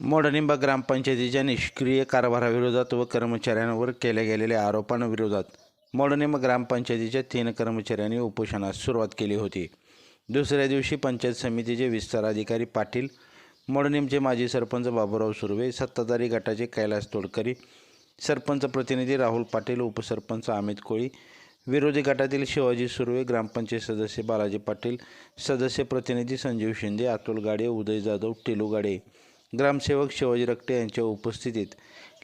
मोडनिंबा ग्रामपंचायतीच्या निष्क्रिय कारभाराविरोधात व कर्मचाऱ्यांवर केल्या गेलेल्या आरोपांविरोधात मोडनिंबा ग्रामपंचायतीच्या तीन कर्मचाऱ्यांनी उपोषणास सुरुवात केली होती. दुसऱ्या दिवशी पंचायत समितीचे विस्तार अधिकारी पाटील मोडनिमचे माजी सरपंच बाबूराव सुर्वे सत्ताधारी गटाचे कैलास तोडकरी सरपंच प्रतिनिधी राहुल पाटील उपसरपंच अमित कोळी विरोधी गटातील शिवाजी सुर्वे ग्रामपंचायत सदस्य बालाजी पाटील सदस्य प्रतिनिधी संजीव शिंदे अतुल गाडे उदय जाधव टिलू गाडे ग्रामसेवक शिवाजी रक्टे यांच्या उपस्थितीत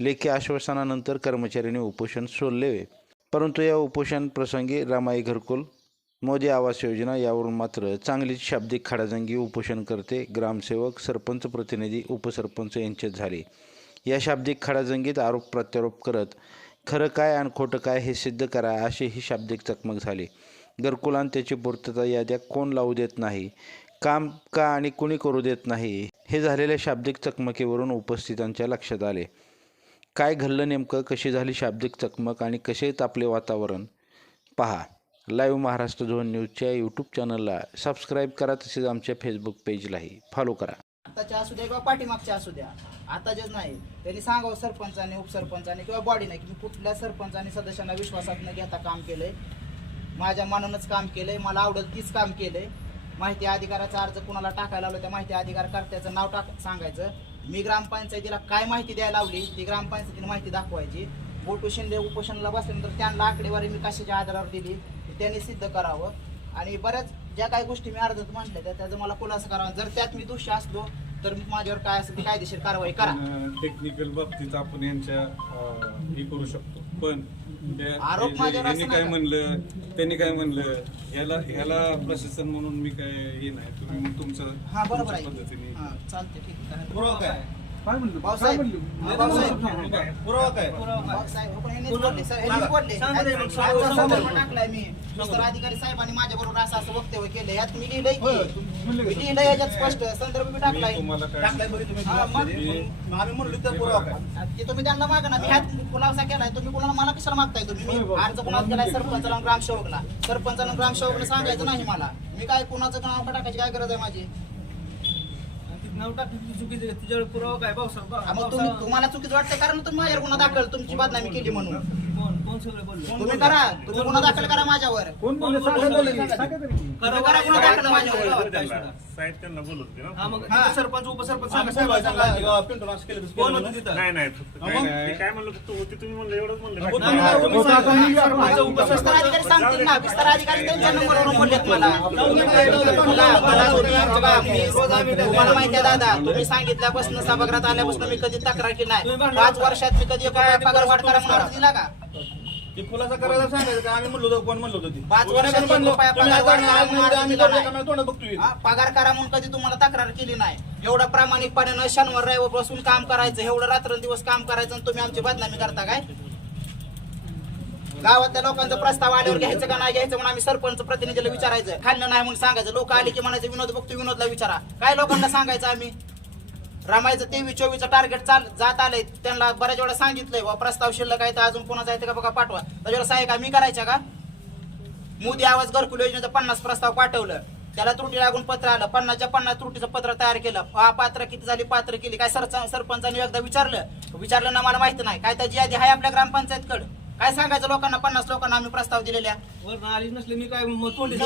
लेखी आश्वासनानंतर कर्मचाऱ्यांनी उपोषण सोडले परंतु या उपोषण प्रसंगी रामाई घरकुल मोदी आवास योजना यावरून मात्र चांगलीच शाब्दिक खडाजंगी उपोषणकर्ते ग्रामसेवक सरपंच प्रतिनिधी उपसरपंच यांच्यात झाली. या शाब्दिक खडाजंगीत आरोप प्रत्यारोप करत खरं काय आणि खोटं काय हे सिद्ध करा अशी ही शाब्दिक चकमक झाली. घरकुलान त्याची पूर्तता याद्या कोण लावू देत नाही? काम का आणि कुणी करू देत नाही हे झालेल्या शाब्दिक चकमकीवरून उपस्थितांच्या लक्षात आले. काय घडलं नेमकं? कशी झाली शाब्दिक चकमक आणि कसे तापले वातावरण? पहा लाईव्ह महाराष्ट्र झोन न्यूजच्या यूट्यूब चॅनलला सबस्क्राईब करा तसेच आमच्या फेसबुक पेजलाही फॉलो करा. आताच्या असू द्या किंवा पाठीमागच्या असू द्या आताच्याच नाही. त्यांनी सांगावं सरपंचाने उपसरपंचाने किंवा बॉडीने की मी कुठल्या सरपंचाने सदस्यांना विश्वासात न घेता काम केलंय. माझ्या मनानंच काम केलंय मला आवडत तीच काम केलंय. माहिती अधिकाराचा अर्ज कुणाला टाकायला लावला त्या माहिती अधिकारकर्त्याचं नाव टाक सांगायचं. मी ग्रामपंचायतीला काय माहिती द्यायला लावली ती ग्रामपंचायतीने माहिती दाखवायची. बोटू शिंदे उपोषणाला बसल्यानंतर त्यांना आकडेवारी मी कशाच्या आधारावर दिली? त्यांनी सिद्ध करावं. आणि बऱ्याच ज्या काही गोष्टी मी अर्जात म्हटल्या त्या त्याचा मला खुलासा करावा. जर त्यात मी दोषी असलो तर माझ्यावर काय असेल कायदेशीर कारवाई करा. टेक्निकल बाबतीत आपण यांच्या हे करू शकतो. पण आरोप हे- माझ्यावर यांनी असं काय. म्हणलं? त्यांनी काय म्हणलं? ह्याला ह्याला प्रशासन म्हणून मी काय हे नाही. तुम्ही मग तुमचं हा बरोबर तुमच्या आहे. पद्धतीने. हा चालते ठीक आहे. पुरावा काय काय म्हणलं पुरावा काय? अधिकारी साहेबांनी माझ्या बरोबर असं असं वक्तव्य केलं यात मी लिहिलंय की मी लिहिलंय याच्यात स्पष्ट. संदर्भ मी टाकलाय. आम्ही म्हणलो तर पुरावा काय? ते तुम्ही त्यांना मागा ना. मी ह्यात खुलासा केलाय. तुम्ही कोणाला मला कशाला मागताय तुम्ही? मी अर्ज कोणाला केलाय? सरपंचाला आणि ग्रामसेवकला. सरपंचाला ग्रामसेवकला सांगायचं नाही मला. मी काय कुणाचं नाव टाकायची? काय गरज आहे माझी? नाव टाकली चुकीचं तुझ्याकडे पुरावा काय पावसा हा, मग तुम्ही तुम्हाला चुकीचं वाटतं कारण तुम्ही माझ्यावर गुन्हा दाखल तुमची बदनामी केली म्हणून कोण कोण सगळे बोलले तुम्ही करा तुम्ही गुन्हा दाखल करा माझ्यावर कोण बोलले सांगा बोलले तुम्ही करा गुन्हा दाखल माझ्यावर साहेब त्यांना बोलत होते ना. हा मग. तिथं सरपंच उपसरपंच सांगा? साहेबांना कोण होतं तिथं? नाही नाही फक्त काय- नाही. मी काय म्हणलं फक्त होती तुम्ही म्हणलं एवढंच म्हणलं. मग बाकी तुम्ही नाही. तुम्ही सांगा. सरपंच, विस्तार उपसरपंच अधिकारी सांगतील ना विस्तार अधिकारी त्यांच्या नंबरवरून बोललेत मला. तुम्हाला माहिती आहे दादा तुम्ही सांगितल्यापासून सभागृहात आल्यापासून मी कधी तक्रार केली नाही. पाच वर्षात मी कधी एक पगार वाढ करा म्हणून अर्ज दिला का? ते खुलासा करायला सांगायचं का? आम्ही म्हणलो होतो कोण म्हणलो होतो ते? पाच वर्षात तुम्ही म्हणलो, रुपया तुम्ही पगार करा आज म्हणून आम्ही नाही. का बघतोय. हा, पगार करा कधी तुम्हाला तक्रार केली नाही. एवढं प्रामाणिकपणे शनिवार रविवार बसून काम करायचं एवढं रात्रंदिवस काम करायचं आणि तुम्ही आमची बदनामी करता काय? गावातल्या लोकांचा प्रस्ताव आल्यावर घ्यायचं का नाही घ्यायचं म्हणून आम्ही सरपंच प्रतिनिधीला विचारायचं. खाल्लं नाही म्हणून सांगायचं. लोक आली की म्हणायचं विनोद बघतो विनोदला विचारा. काय लोकांना सांगायचं आम्ही? रमायचं तेवीस चोवीसचं टार्गेट चाल जात आलंय. त्यांना बऱ्याच वेळा सांगितलंय बा प्रस्ताव शिल्लक आहे तर अजून कोणाचा आहे ते का बघा पाठवा. त्याच्यावर साहेब का मी करायच्या का? मोदी आवाज घरकुल योजनेचं पन्नास प्रस्ताव पाठवलं. त्याला त्रुटी लागून पत्र आलं. पन्नासच्या पन्नास त्रुटीचं पत्र तयार केलं. हा पात्र किती झाली पात्र केली? काय सरचा सरपंचाने एकदा विचारलं. विचारलं ना मला माहिती नाही. काय त्याची यादी आहे आपल्या ग्रामपंचायतकडं? काय सांगायचं लोकांना? पन्नास लोकांना आम्ही प्रस्ताव दिलेल्या. आलीच नसले मी काय मी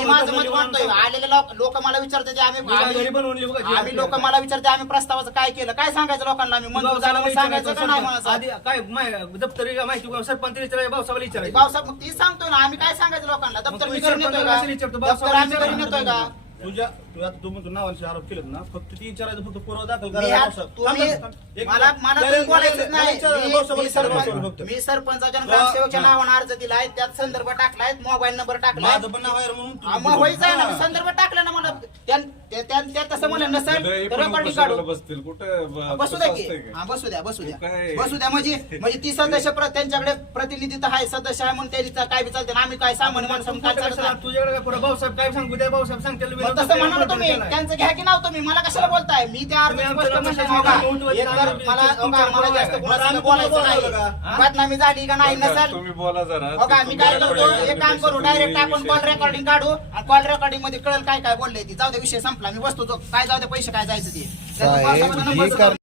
माझं मत म्हणतोय आलेले लोक लोक मला विचारते आम्ही लोक मला विचारते आम्ही प्रस्तावाचं काय केलं? काय सांगायचं लोकांना आम्ही? मंजूर झालं म्हणून सांगायचं का नाही म्हणायचं आधी काय माय- दप्तरी माहिती? सरपंच विचारायचं विचारायचं. भाऊसाहेब मग ती सांगतोय ना आम्ही काय सांगायचं लोकांना? दप्तर मी तुम्ही घरी नेतोय सरपंचाला का? कशाला विचारतो? दप्तर आम्ही घरी नेतोय का? तुझ्या तू आता तू म्हणतो नावांचे आरोप केलेत ना फक्त ती विचारायचं फक्त पुरावा दाखल मी करायला आज- भाऊसाहेब. तुम्ही थांब, थांब, थांब. एक मला मिनिट. मला त्याला- तुम्ही बोलायचं त्याला नाही विचारायला मी- भाऊसाहेबाला मी विचारायला सरपंच भाऊसाहेबाला फक्त. मी सरपंचाच्या ग्रामसेवकच्या हा. नावानं अर्ज दिलाय त्यात संदर्भ टाकलाय मोबाईल नंबर टाकलाय माझं पण नाव आहे म्हणून हा, तू- मग व्हायचं आहे ना. संदर्भ टाकला ना मला त्या- त्या- त्या- त्या तसं म्हणलं नसेल उद्या तर पण रेकॉर्डिंग उपोषणाला काढू बसतील कुठं ब- बसू तसं द्या की असतंय का? हा बसू द्या बसू द्या काय? बसू द्या म्हणजे म्हणजे ती सदस्य प्र- त्यांच्याकडे प्रतिनिधी तर आहे सदस्य आहे म्हणून त्यांनी काय बी चालते ना आम्ही काय सामान्य माणसं म्हणून काय चालत नाही. तुझ्याकडे काय पुढे भाऊसाहेब काय सांगू द्या भाऊसाहेब सांगतील मग तसं म्हणा ना तुम्ही? त्यांचं घ्या की नाव तुम्ही? मला कशाला बोलताय? मी त्या स्पष्ट एक तर नावाच्या मला बघा, जास्त बोलायचं नाही. बदनामी झाली का नाही नसेल? तुम्ही बोला जरा. हो का मी काय करतो? एक काम करू डायरेक्ट आपण कॉल रेकॉर्डिंग काढू आणि कॉल रेकॉर्डिंगमध्ये कळेल काय काय बोलले ती. जाऊ दे विषय संपला. मी बसतो तो काय जाऊ दे पैसे काय जायचं ते. त्याचं साहेब, पावसामध्ये हे नंबर कर-